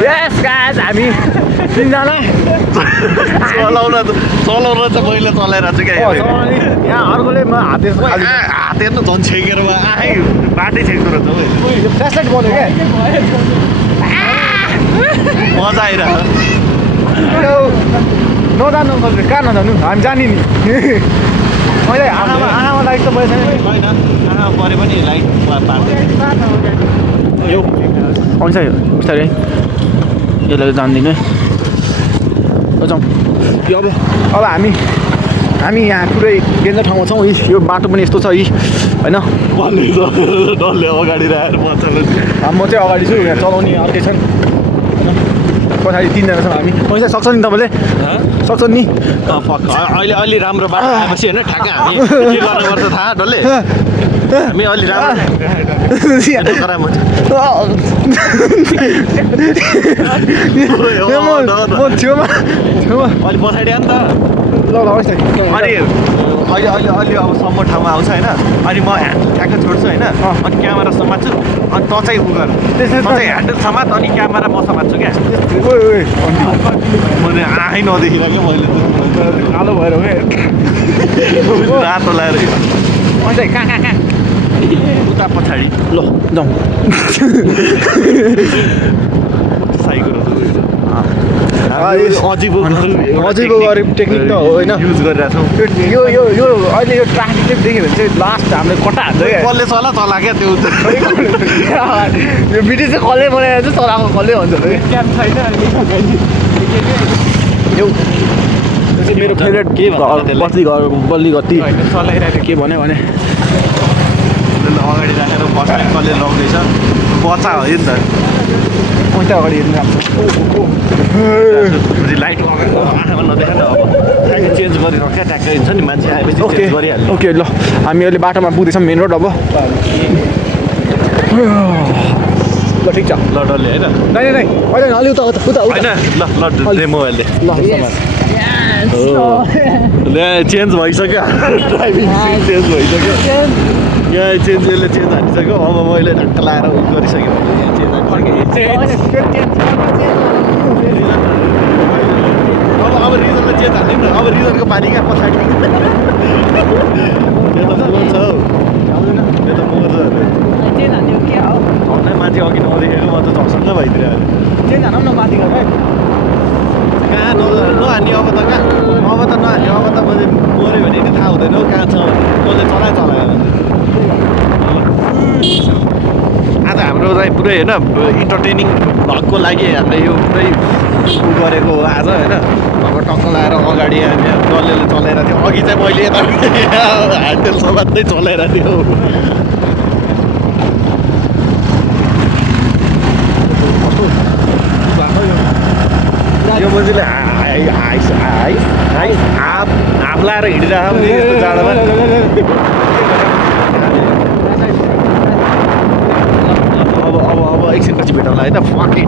यस guys हामी तीनजना चलाउन चाहिँ मैले चलाइरहेको छु क्या यहाँ अर्कोले म हात हात हेर्नु झन् छेकेर आए बाटै छेक्दो रहेछ हौ यो फ्ल्यासलाइट बल्यो क्या मजा आइरहेको नजानु अङ्कल कहाँ नजानु हामी जाने नि मैले आँखामा लाइट त परेको छैन होइन आँखा परे पनि लाइट पार्दैन यो आउँछ यो बिस्तारै यसलाई जान्दिनँ जाउँ यो अब हामी यहाँ पुरै डेन्जर ठाउँमा छौँ यो बाटो पनि यस्तो छ होइन डल्ले अगाडि राखेर म चाहिँ अगाडि छु यहाँ चलाउने अर्कै छन् पछाडि तिनजना छौँ हामी पैसा सक्छ नि तपाईँले सक्छ नि अहिले राम्रो बाटो आएपछि होइन ठ्याक्कै हामी के गर्नुपर्छ थाहा डल्ले हामी अलि राम्रो छेउमा अलि पछाडि आयो नि त ल होस् न अनि अलि अब सम्म ठाउँमा आउँछ होइन अनि म ठ्याक्क छोड्छु होइन अनि क्यामेरा समात्छु अनि त चाहिँ उ गर म चाहिँ ह्यान्डल समात अनि क्यामेरा म समात्छु क्या मैले आँखै नदेखिन क्या मैले कालो भएर रातो लगाएर कहाँ उता पछाडि ल जाउँ अजिबो गरे टेक्निक त होइन युज गरिरहेको छौँ यो अहिले यो ट्राफिकले देख्यो भने चाहिँ लास्ट हामीले कट्टा हान्छ क्या कसले चला क्या त्यो यो भिडियो चाहिँ कसले बनाएर चाहिँ चलाएको कसले भन्छ यो चाहिँ मेरो फेभरेट के बल्ली गति चलाइरहेको के भन्यो भने अगाडि राखेर बस्ने कसले लगाउँदैछ बच्चा हो नि त पैसा अगाडि हेर्नु लाइट लगाएर आँखामा नदेख न अब चेन्ज गरिरह क्या ट्याक्कै हुन्छ नि मान्छे आएपछि चेन्ज गरिहाल्नु ओके ल हामी अहिले बाटोमा पुग्दैछौँ मेन रोड अब ल ठिक छ ल डल्ले होइन नै अहिले अलि उता होइन ल मोबाइलले ल चेन्ज भइसक्यो ड्राइभिङ सिट चेन्ज भइसक्यो यहाँ चेन्ज यसले चेन्ज हानिसक्यो अब मैले ढक्क लाएर उ गरिसक्यो अब रिजनले चेन्ज हाल्ने नि त अब रिजनको पानी क्या पछाडि त्यो त मोर छ हौ त्यो त मोर छ माथि अघि नदेखेको म त झसङ्ग भइदियो चेन्ज हानौँ न माथि गएर कहाँ नहान्ने अब त कहाँ अब त नहान्ने अब त मैले मऱ्यो भने नि थाहा हुँदैन हौ कहाँ छ कसले चलायो आज हाम्रो चाहिँ पुरै होइन इन्टरटेनिङ भ्लगको लागि हामीले यो पुरै उ गरेको हो आज होइन अब टक्क लगाएर अगाडि डल्लेले चलाइरहेको थियो अघि चाहिँ मैले यता ह्यान्डल समात्दै चलाइरहेको थियो यो मान्छेले हाप लाएर हिँडिरहेको यस्तो जाडोमा अब एकछिनपछि भेटौँला है त फके